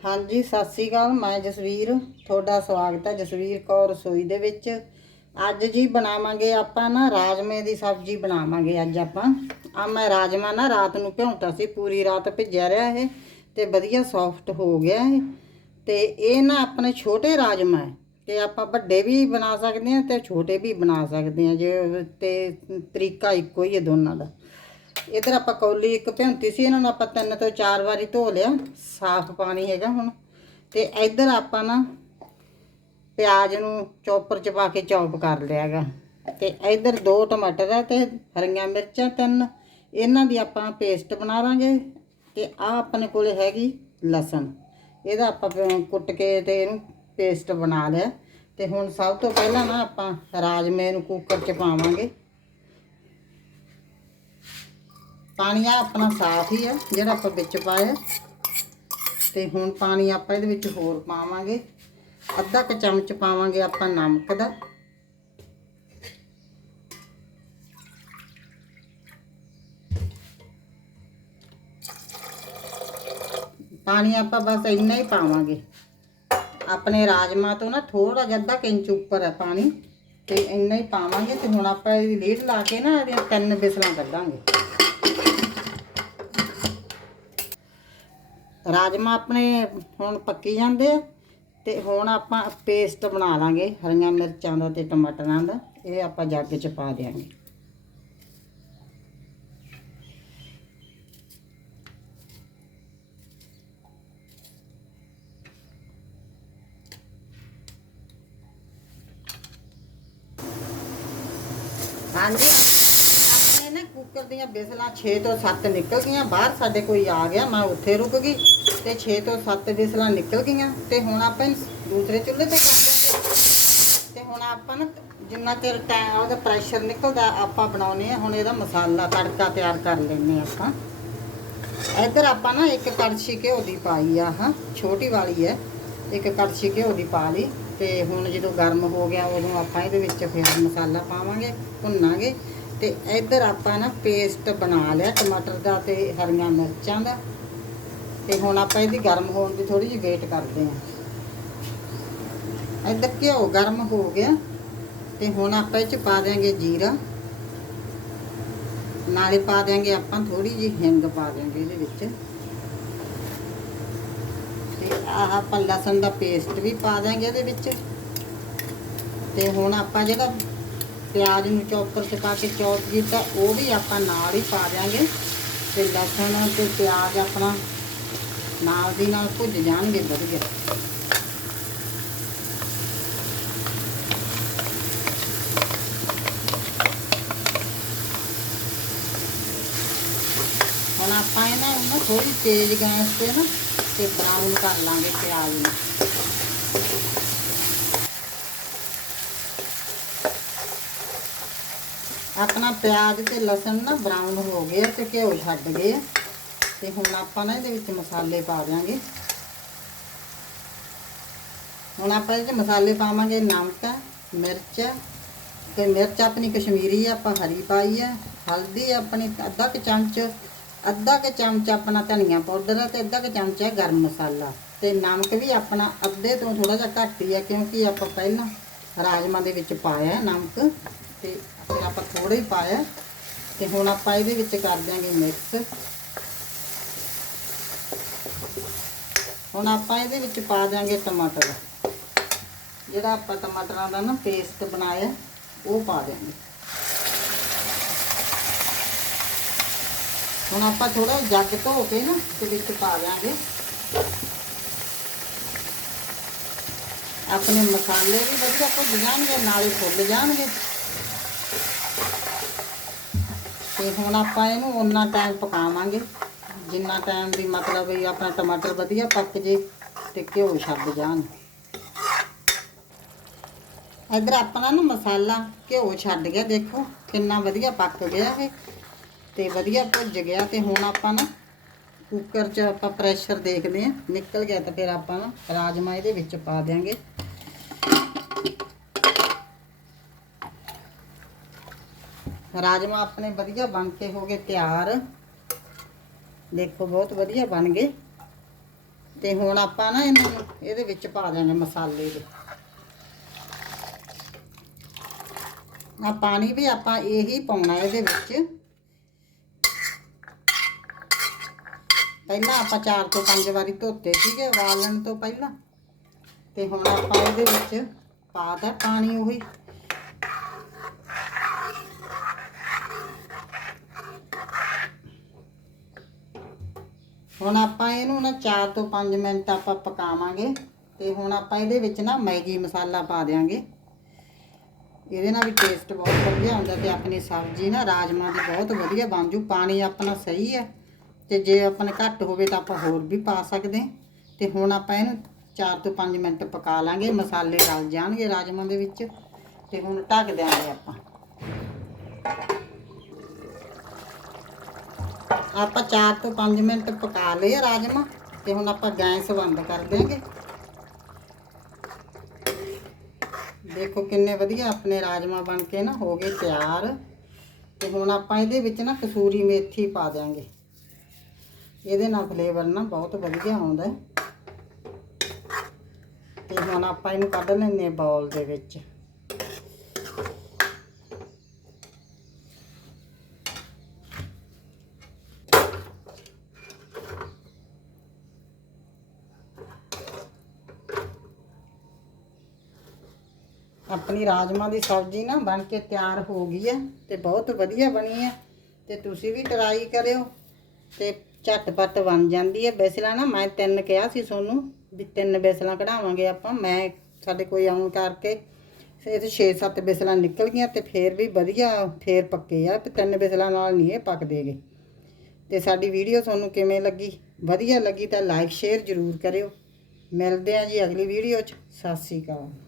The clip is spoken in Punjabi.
ਹਾਂਜੀ, ਸਤਿ ਸ੍ਰੀ ਅਕਾਲ। ਮੈਂ ਜਸਵੀਰ। ਤੁਹਾਡਾ ਸਵਾਗਤ ਹੈ ਜਸਵੀਰ ਕੌਰ ਰਸੋਈ ਦੇ ਵਿੱਚ। ਅੱਜ ਜੀ ਬਣਾਵਾਂਗੇ ਆਪਾਂ ਨਾ ਰਾਜਮੇ ਦੀ ਸਬਜ਼ੀ ਬਣਾਵਾਂਗੇ ਅੱਜ ਆਪਾਂ। ਆ ਮੈਂ ਰਾਜਮਾ ਨਾ ਰਾਤ ਨੂੰ ਭਿਉਂਤਾ ਸੀ, ਪੂਰੀ ਰਾਤ ਭਿੱਜਿਆ ਰਿਹਾ ਇਹ ਤੇ ਵਧੀਆ ਸੌਫਟ ਹੋ ਗਿਆ ਇਹ। ਤੇ ਇਹ ਨਾ ਆਪਣੇ ਛੋਟੇ ਰਾਜਮਾ ਹੈ ਤੇ ਆਪਾਂ ਵੱਡੇ ਵੀ ਬਣਾ ਸਕਦੇ ਹਾਂ ਤੇ ਛੋਟੇ ਵੀ ਬਣਾ ਸਕਦੇ ਹਾਂ, ਜੇ ਤੇ ਤਰੀਕਾ ਇੱਕੋ ਹੀ ਹੈ ਦੋਨਾਂ ਦਾ। ਇਧਰ ਆਪਾਂ ਕੌਲੀ ਇੱਕ ਭਿਉਂਤੀ ਸੀ, ਇਹਨਾਂ ਨੂੰ ਆਪਾਂ ਤਿੰਨ ਤੋਂ ਚਾਰ ਵਾਰੀ ਧੋ ਲਿਆ, ਸਾਫ਼ ਪਾਣੀ ਹੈਗਾ ਹੁਣ। ਤੇ ਇਧਰ ਆਪਾਂ ਨਾ ਪਿਆਜ਼ ਨੂੰ ਚੌਪਰ 'ਚ ਪਾ ਕੇ ਚੌਪ ਕਰ ਲਿਆ ਹੈਗਾ। ਤੇ ਇਧਰ ਦੋ ਟਮਾਟਰ ਆ ਤੇ ਹਰੀਆਂ ਮਿਰਚਾਂ ਤਿੰਨ, ਇਹਨਾਂ ਦੀ ਆਪਾਂ ਪੇਸਟ ਬਣਾ ਲਾਂਗੇ ਤੇ ਆ ਆਪਣੇ ਕੋਲੇ ਹੈਗੀ ਲਸਣ। ਇਹਦਾ ਆਪਾਂ ਕੁੱਟ ਕੇ ਤੇ ਇਹਨੂੰ ਪੇਸਟ ਬਣਾ ਲਿਆ। ਤੇ ਹੁਣ ਸਭ ਤੋਂ ਪਹਿਲਾਂ ਨਾ ਆਪਾਂ ਰਾਜਮੇ ਨੂੰ ਕੁੱਕਰ 'ਚ ਪਾਵਾਂਗੇ। ਪਾਣੀ ਆ ਆਪਣਾ ਸਾਫ਼ ਹੀ ਆ, ਜਿਹੜਾ ਆਪਾਂ ਵਿੱਚ ਪਾਇਆ। ਤੇ ਹੁਣ ਪਾਣੀ ਆਪਾਂ ਇਹਦੇ ਵਿੱਚ ਹੋਰ ਪਾਵਾਂਗੇ। ਅੱਧਾ ਕੁ ਚਮਚ ਪਾਵਾਂਗੇ ਆਪਾਂ ਨਮਕ ਦਾ। ਪਾਣੀ ਆਪਾਂ ਬਸ ਇੰਨਾ ਹੀ ਪਾਵਾਂਗੇ। ਆਪਣੇ ਰਾਜਮਾ ਤੋਂ ਨਾ ਥੋੜਾ ਜਿਹਾ ਅੱਧਾ ਕੁ ਇੰਚ ਉੱਪਰ ਹੈ ਪਾਣੀ, ਤੇ ਇੰਨਾ ਹੀ ਪਾਵਾਂਗੇ। ਤੇ ਹੁਣ ਆਪਾਂ ਇਹਦੀ ਲੀਡ ਲਾ ਕੇ ਨਾ ਇਹਦੀਆਂ ਤਿੰਨ ਬਿਸਲਾਂ ਕੱਢਾਂਗੇ। ਰਾਜਮਾ ਆਪਣੇ ਹੁਣ ਪੱਕੀ ਜਾਂਦੇ ਆ ਤੇ ਹੁਣ ਆਪਾਂ ਪੇਸਟ ਬਣਾ ਲਾਂਗੇ ਹਰੀਆਂ ਮਿਰਚਾਂ ਦਾ ਤੇ ਟਮਾਟਰਾਂ ਦਾ, ਇਹ ਆਪਾਂ ਜੱਗ 'ਚ ਪਾ ਦਿਆਂਗੇ। ਹਾਂਜੀ। ਕੁੱਕਰ ਦੀਆਂ ਬਿਸਲਾਂ 6 ਤੋਂ 7 ਨਿਕਲ ਗਈਆਂ, ਬਾਹਰ ਸਾਡੇ ਕੋਈ ਆ ਗਿਆ, ਮੈਂ ਉੱਥੇ ਰੁਕ ਗਈ ਤੇ 6 ਤੋਂ 7 ਬਿਸਲਾਂ ਨਿਕਲ ਗਈਆਂ ਤੇ ਹੁਣ ਆਪਾਂ ਦੂਸਰੇ ਚੁੱਲ੍ਹੇ ਤੇ ਕਰ ਤੇ ਹੁਣ ਆਪਾਂ ਨਾ ਜਿੰਨਾ ਚਿਰ ਟਾਈਮ ਉਹਦਾ ਪ੍ਰੈਸ਼ਰ ਨਿਕਲਦਾ, ਆਪਾਂ ਬਣਾਉਨੇ ਆ ਹੁਣ ਇਹਦਾ ਮਸਾਲਾ ਤੜਕਾ ਤਿਆਰ ਕਰ ਲੈਨੇ ਆਪਾਂ। ਇੱਧਰ ਆਪਾਂ ਨਾ ਇੱਕ ਕੜਛੀ ਘਿਓ ਦੀ ਪਾਈ ਆ, ਹਾਂ, ਛੋਟੀ ਵਾਲੀ ਹੈ। ਇੱਕ ਕੜਛੀ ਘਿਓ ਦੀ ਪਾ ਲਈ ਤੇ ਹੁਣ ਜਦੋਂ ਗਰਮ ਹੋ ਗਿਆ, ਉਦੋਂ ਆਪਾਂ ਇਹਦੇ ਵਿੱਚ ਫਿਰ ਮਸਾਲਾ ਪਾਵਾਂਗੇ, ਭੁੰਨਾਂਗੇ। ਤੇ ਇੱਧਰ ਆਪਾਂ ਨਾ ਪੇਸਟ ਬਣਾ ਲਿਆ ਟਮਾਟਰ ਦਾ ਤੇ ਹਰੀਆਂ ਮਿਰਚਾਂ ਦਾ। ਤੇ ਹੁਣ ਆਪਾਂ ਇਹਦੀ ਗਰਮ ਹੋਣ ਦੀ ਥੋੜੀ ਜਿਹੀ ਵੇਟ ਕਰਦੇ ਹਾਂ। ਇੱਧਰ ਘਿਓ ਗਰਮ ਹੋ ਗਿਆ। ਤੇ ਹੁਣ ਆਪਾਂ ਇਹ ਚ ਪਾ ਦਿਆਂਗੇ ਜੀਰਾ। ਨਾਲੇ ਪਾ ਦਿਆਂਗੇ ਆਪਾਂ ਥੋੜੀ ਜਿਹੀ ਹਿੰਗ ਪਾ ਦਿਆਂਗੇ ਇਹਦੇ ਵਿੱਚ। ਤੇ ਆਹ ਆਪਾਂ ਲਸਣ ਦਾ ਪੇਸਟ ਵੀ ਪਾ ਦਿਆਂਗੇ ਇਹਦੇ ਵਿੱਚ। ਤੇ ਹੁਣ ਆਪਾਂ ਜਿਹੜਾ ਪਿਆਜ਼ ਨੂੰ ਚੌਪਰ 'ਚ ਪਾ ਕੇ ਚੌਪ ਕੀਤਾ ਉਹ ਵੀ ਆਪਾਂ ਨਾਲ ਹੀ ਪਾ ਦਿਆਂਗੇ ਤੇ ਲਸਣ ਤੇ ਪਿਆਜ਼ ਆਪਣਾ ਨਾਲ ਦੀ ਨਾਲ ਭੁੱਜ ਜਾਣਗੇ ਵਧੀਆ। ਹੁਣ ਆਪਾਂ ਇਹਨਾਂ ਨੂੰ ਨਾ ਥੋੜੀ ਤੇਜ਼ ਗੈਸ ਤੇ ਨਾ ਤੇ ਬਰਾਊਨ ਕਰ ਲਾਂਗੇ ਪਿਆਜ਼ ਨੂੰ। ਆਪਣਾ ਪਿਆਜ਼ ਤੇ ਲਸਣ ਨਾ ਬਰਾਊਨ ਹੋ ਗਏ ਆ ਤੇ ਘਿਓ ਛੱਡ ਗਏ ਆ। ਤੇ ਹੁਣ ਆਪਾਂ ਨਾ ਇਹਦੇ ਵਿੱਚ ਮਸਾਲੇ ਪਾ ਦਿਆਂਗੇ। ਹੁਣ ਆਪਾਂ ਇਹਦੇ ਮਸਾਲੇ ਪਾਵਾਂਗੇ ਨਮਕ, ਮਿਰਚ ਤੇ ਮਿਰਚ ਆਪਣੀ ਕਸ਼ਮੀਰੀ ਆ, ਆਪਾਂ ਹਰੀ ਪਾਈ ਆ। ਹਲਦੀ ਆਪਣੀ ਅੱਧਾ ਕੁ ਚਮਚ, ਅੱਧਾ ਕੁ ਚਮਚ ਆਪਣਾ ਧਨੀਆ ਪਾਊਡਰ ਆ ਤੇ ਅੱਧਾ ਕੁ ਚਮਚ ਹੈ ਗਰਮ ਮਸਾਲਾ। ਤੇ ਨਮਕ ਵੀ ਆਪਣਾ ਅੱਧੇ ਤੋਂ ਥੋੜਾ ਜਿਹਾ ਘੱਟ ਹੀ ਆ ਕਿਉਂਕਿ ਆਪਾਂ ਪਹਿਲਾਂ ਰਾਜਮਾ ਦੇ ਵਿੱਚ ਪਾਇਆ ਨਮਕ। ਤੇ ਫਿਰ ਆਪਾਂ ਥੋੜਾ ਹੀ ਪਾਇਆ ਤੇ ਹੁਣ ਆਪਾਂ ਇਹਦੇ ਵਿੱਚ ਕਰ ਦਿਆਂਗੇ ਮਿਕਸ। ਹੁਣ ਆਪਾਂ ਇਹਦੇ ਵਿੱਚ ਪਾ ਦਿਆਂਗੇ ਟਮਾਟਰ। ਜਿਹੜਾ ਆਪਾਂ ਟਮਾਟਰਾਂ ਦਾ ਨਾ ਪੇਸਟ ਬਣਾਇਆ, ਉਹ ਪਾ ਦਿਆਂਗੇ। ਹੁਣ ਆਪਾਂ ਥੋੜਾ ਜੱਗ ਧੋ ਕੇ ਨਾ ਤੇ ਵਿੱਚ ਪਾ ਦਿਆਂਗੇ। ਆਪਣੇ ਮਸਾਲੇ ਵੀ ਵਧੀਆ ਭੁੱਜ ਜਾਣਗੇ, ਨਾਲੇ ਫੁੱਲ ਜਾਣਗੇ। ਤੇ ਹੁਣ ਆਪਾਂ ਇਹਨੂੰ ਉਨਾ ਟਾਈਮ ਪਕਾਵਾਂਗੇ। ਜਿੰਨਾ ਟਾਈਮ ਵੀ ਮਤਲਬ ਵੀ ਆਪਣਾ ਟਮਾਟਰ ਵਧੀਆ ਪੱਕ ਜੇ ਤੇ ਘਿਓ ਛੱਡ ਜਾਣ। ਇਧਰ ਆਪਣਾ ਨਾ ਮਸਾਲਾ ਘਿਓ ਛੱਡ ਗਿਆ, ਦੇਖੋ ਕਿੰਨਾ ਵਧੀਆ ਪੱਕ ਗਿਆ ਇਹ ਤੇ ਵਧੀਆ ਭੁੱਜ ਗਿਆ ਤੇ ਹੁਣ ਆਪਾਂ ਨਾ ਕੁੱਕਰ 'ਚ ਆਪਾਂ ਪ੍ਰੈਸ਼ਰ ਦੇਖਦੇ ਆ ਨਿਕਲ ਗਿਆ ਤਾਂ ਫਿਰ ਆਪਾਂ ਨਾ ਰਾਜਮਾ ਇਹਦੇ ਵਿੱਚ ਪਾ ਦਿਆਂਗੇ। ਰਾਜਮਾ ਆਪਣੇ ਵਧੀਆ ਬਣ ਕੇ ਹੋ ਗਏ ਤਿਆਰ। ਦੇਖੋ, ਬਹੁਤ ਵਧੀਆ ਬਣ ਗਏ। ਤੇ ਹੁਣ ਆਪਾਂ ਨਾ ਇਹਨਾਂ ਨੂੰ ਇਹਦੇ ਵਿੱਚ ਪਾ ਦਿਆਂਗੇ ਮਸਾਲੇ ਦੇ। ਆ ਪਾਣੀ ਵੀ ਆਪਾਂ ਇਹੀ ਪਾਉਣਾ ਇਹਦੇ ਵਿੱਚ। ਪਹਿਲਾਂ ਆਪਾਂ 4 ਤੋਂ 5 ਵਾਰੀ ਧੋਤੇ ਸੀਗੇ, ਉਬਾਲਣ ਤੋਂ ਪਹਿਲਾਂ। ਤੇ ਹੁਣ ਆਪਾਂ ਇਹਦੇ ਵਿੱਚ ਪਾ ਪਾਤਾ ਪਾਣੀ ਉਹੀ। ਹੁਣ ਆਪਾਂ ਇਹਨੂੰ ਨਾ 4 ਤੋਂ 5 ਮਿੰਟ ਆਪਾਂ ਪਕਾਵਾਂਗੇ ਤੇ ਹੁਣ ਆਪਾਂ ਇਹਦੇ ਵਿੱਚ ਨਾ ਮੈਗੀ ਮਸਾਲਾ ਪਾ ਦਿਆਂਗੇ। ਇਹਦੇ ਨਾਲ ਵੀ ਟੇਸਟ ਬਹੁਤ ਵਧੀਆ ਹੁੰਦਾ ਤੇ ਆਪਣੀ ਸਬਜ਼ੀ ਨਾ ਰਾਜਮਾ ਦੀ ਬਹੁਤ ਵਧੀਆ ਬਣ ਜੂ। ਪਾਣੀ ਆਪਣਾ ਸਹੀ ਹੈ ਤੇ ਜੇ ਆਪਣੇ ਘੱਟ ਹੋਵੇ ਤਾਂ ਆਪਾਂ ਹੋਰ ਵੀ ਪਾ ਸਕਦੇ ਹਾਂ। ਤੇ ਹੁਣ ਆਪਾਂ ਇਹਨੂੰ 4 ਤੋਂ 5 ਮਿੰਟ ਪਕਾ ਲਾਂਗੇ, ਮਸਾਲੇ ਰਲ ਜਾਣਗੇ ਰਾਜਮਾ ਦੇ ਵਿੱਚ ਤੇ ਹੁਣ ਢੱਕ ਦਿਆਂਗੇ ਆਪਾਂ। ਆਪਾਂ 4 ਤੋਂ 5 ਮਿੰਟ ਪਕਾ ਲਏ ਆ ਰਾਜਮਾ ਤੇ ਹੁਣ ਆਪਾਂ ਗੈਸ ਬੰਦ ਕਰ ਦਿਆਂਗੇ। ਦੇਖੋ ਕਿੰਨੇ ਵਧੀਆ ਆਪਣੇ ਰਾਜਮਾ ਬਣ ਕੇ ਨਾ ਹੋ ਗਏ ਤਿਆਰ। ਤੇ ਹੁਣ ਆਪਾਂ ਇਹਦੇ ਵਿੱਚ ਨਾ ਕਸੂਰੀ ਮੇਥੀ ਪਾ ਦਿਆਂਗੇ। ਇਹਦੇ ਨਾਲ ਫਲੇਵਰ ਨਾ ਬਹੁਤ ਵਧੀਆ ਆਉਂਦਾ ਹੈ। ਤੇ ਹੁਣ ਆਪਾਂ ਇਹਨੂੰ ਕੱਢ ਲੈਂਦੇ ਬਾਉਲ ਦੇ ਵਿੱਚ। ਆਪਣੀ ਰਾਜਮਾ ਦੀ ਸਬਜ਼ੀ ਨਾ ਬਣ ਕੇ ਤਿਆਰ ਹੋ ਗਈ ਹੈ ਤੇ ਬਹੁਤ ਵਧੀਆ ਬਣੀ ਹੈ ਤੇ ਤੁਸੀਂ ਵੀ ਟਰਾਈ ਕਰਿਓ ਤੇ ਝਟਪਟ ਬਣ ਜਾਂਦੀ ਹੈ ਬੇਸਲਾ ਨਾ, ਮੈਂ ਤਿੰਨ ਕਿਹਾ ਸੀ ਤੁਹਾਨੂੰ ਵੀ ਤਿੰਨ ਬੇਸਲਾਂ ਕਢਾਵਾਂਗੇ ਆਪਾਂ, ਮੈਂ ਸਾਡੇ ਕੋਈ ਆਉਣ ਕਰਕੇ ਇਹ ਤੇ 6-7 ਬੇਸਲਾਂ ਨਿਕਲ ਗਈਆਂ ਤੇ ਫੇਰ ਵੀ ਵਧੀਆ ਫੇਰ ਪੱਕੇ ਆ ਤੇ ਤਿੰਨ ਬੇਸਲਾਂ ਨਾਲ ਨਹੀਂ ਇਹ ਪੱਕਦੇਗੇ ਤੇ ਸਾਡੀ ਵੀਡੀਓ ਤੁਹਾਨੂੰ ਕਿਵੇਂ ਲੱਗੀ? ਵਧੀਆ ਲੱਗੀ ਤਾਂ ਲਾਈਕ ਸ਼ੇਅਰ ਜ਼ਰੂਰ ਕਰਿਓ। ਮਿਲਦੇ ਹਾਂ ਜੀ ਅਗਲੀ ਵੀਡੀਓ 'ਚ। ਸਤਿ ਸ਼੍ਰੀ ਅਕਾਲ।